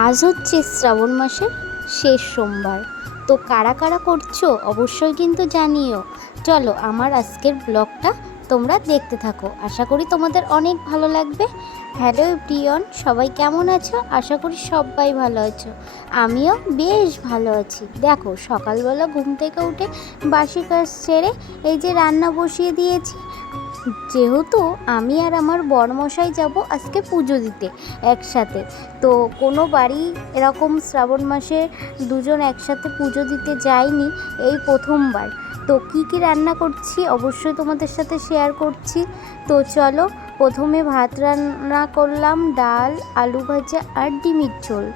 আজ হচ্ছে শ্রাবণ মাসের শেষ সোমবার। তো কারা কারা করছ অবশ্যই কিন্তু জানিও। চলো আমার আজকের ব্লগটা তোমরা দেখতে থাকো। আশা করি তোমাদের অনেক ভালো লাগবে। হ্যালো প্রিয়ন সবাই কেমন আছো? আশা করি সবাই ভালো আছো। আমিও বেশ ভালো আছি। দেখো, সকালবেলা ঘুম থেকে উঠে বাসি কাজ সেরে এই যে রান্না বসিয়ে দিয়েছি। যেহেতু আমি আর আমার বরমশাই যাব আজকে পুজো দিতে একসাথে। তো কোনো বাড়ি এরকম শ্রাবণ মাসে দুজন একসাথে পুজো দিতে যায়নি এই প্রথমবার। তো কি কি রান্না করছি অবশ্যই তোমাদের সাথে শেয়ার করছি। তো চলো প্রথমে ভাত রান্না করলাম, ডাল, আলু ভাজা আর ডিমের ঝোল।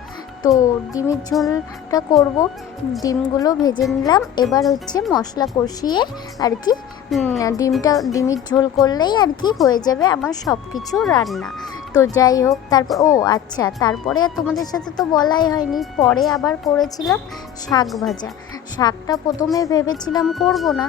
তো ডিমের ঝোলটা করব। ডিমগুলো ভেজে নিলাম। এবার হচ্ছে মশলা কষিয়ে আর কি ডিমটা, ডিমের ঝোল করলেই আর কি হয়ে যাবে আমার সব কিছু রান্না। তো যাই হোক, তারপর, ও আচ্ছা তারপরে তোমাদের সাথে তো বলাই হয়নি। পরে আবার করেছিলাম শাক ভাজা। শাকটা প্রথমে ভেবেছিলাম করব না,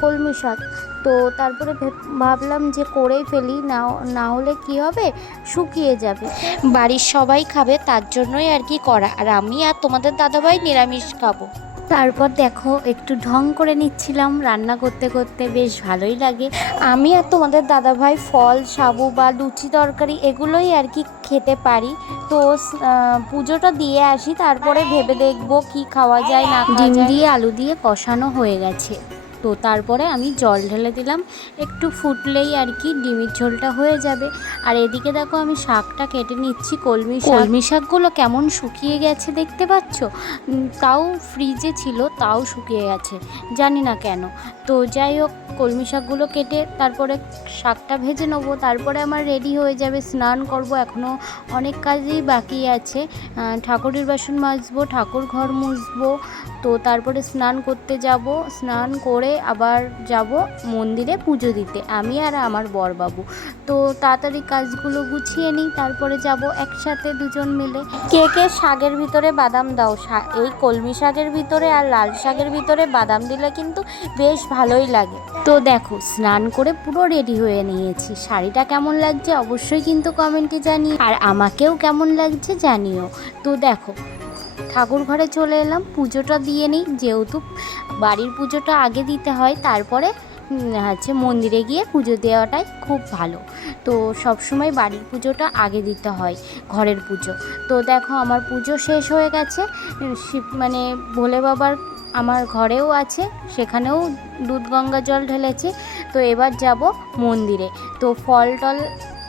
কলমি শাক। তো তারপরে ভেব- ভাবলাম যে করেই ফেলি না না হলে কি হবে? শুকিয়ে যাবে। বাড়ির সবাই খাবে তার জন্যই আর কি করা। আর আমি আর তোমাদের দাদাভাই নিরামিষ খাব। তারপর দেখো একটু ঢং করে নিচ্ছিলাম রান্না করতে করতে বেশ ভালোই লাগে। আমি আর তোমাদের দাদাভাই ফল সাবু বা লুচি তরকারি এগুলোই আর কি খেতে পারি। তো পুজোটা দিয়ে আসি তারপরে ভেবে দেখব কি খাওয়া যায় না ডিম দিয়ে আলু দিয়ে কষানো হয়ে গেছে। তো তারপরে আমি জল ঢেলে দিলাম। একটু ফুটলেই আর কি ডিমের ঝোলটা হয়ে যাবে। আর এদিকে দেখো আমি শাকটা কেটে নিচ্ছি। কলমি শাক। কলমি শাকগুলো কেমন শুকিয়ে গেছে দেখতে পাচ্ছ? তাও ফ্রিজে ছিল তাও শুকিয়ে গেছে। জানি না কেন। তো যাই হোক কলমি শাকগুলো কেটে তারপরে শাকটা ভেজে নেব। তারপরে আমার রেডি হয়ে যাবে, স্নান করব। এখনও অনেক কাজই বাকি আছে। ঠাকুরের বাসন মাজবো, ঠাকুর ঘর মুছবো। তো তারপরে স্নান করতে যাব। স্নান করে আবার যাব মন্দিরে পুজো দিতে, আমি আর আমার বরবাবু। তো তাড়াতাড়ি কাজগুলো গুছিয়ে নিই, তারপরে যাব একসাথে দুজন মিলে। কে কে শাকের ভিতরে বাদাম দাও? এই কলমি শাকের ভিতরে আর লাল শাকের ভিতরে বাদাম দিলে কিন্তু বেশ ভালোই লাগে। তো দেখো, স্নান করে পুরো রেডি হয়ে নিয়েছি। শাড়িটা কেমন লাগছে অবশ্যই কিন্তু কমেন্টে জানিও। আর আমাকেও কেমন লাগছে জানিও। তো দেখো, ঠাকুর ঘরে চলে এলাম, পুজোটা দিয়ে নিই, যেহেতু বাড়ির পুজোটা আগে দিতে হয়, তারপরে হচ্ছে মন্দিরে গিয়ে পুজো দেওয়াটাই খুব ভালো। তো সবসময় বাড়ির পুজোটা আগে দিতে হয়, ঘরের পুজো। তো দেখো, আমার পুজো শেষ হয়ে গেছে। শিব মানে ভোলে বাবার আমার ঘরেও আছে, সেখানেও দুধ গঙ্গা জল ঢেলেছি। তো এবার যাব মন্দিরে। তো ফল টল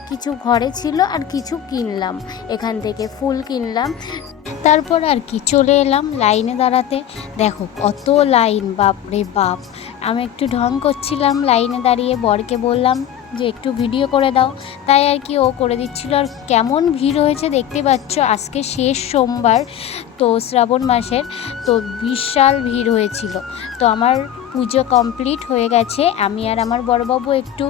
কিছু ঘরে ছিল আর কিছু কিনলাম। এখান থেকে ফুল কিনলাম। তারপর আর কি, চলে এলাম লাইনে দাঁড়াতে। দেখো কত লাইন বাপ রে বাপ। আমি একটু ঢং করছিলাম লাইনে দাঁড়িয়ে, বরকে বললাম যে একটু ভিডিও করে দাও। তাই আর কি ও করে দিচ্ছিল। আর কেমন ভিড় হয়েছে দেখতে পাচ্ছ? আজকে শেষ সোমবার, তো শ্রাবণ মাসের, তো বিশাল ভিড় হয়েছিল। তো আমার পুজো কমপ্লিট হয়ে গেছে। আমি আর আমার বড়বাবু একটু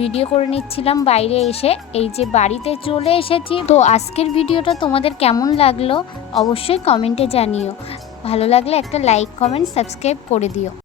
ভিডিও করে নিচ্ছিলাম বাইরে এসে। এই যে বাড়িতে চলে এসেছি। তো আজকের ভিডিওটা তোমাদের কেমন লাগল? অবশ্যই কমেন্টে জানিও। ভালো লাগলে একটা লাইক, কমেন্ট, সাবস্ক্রাইব করে দিও।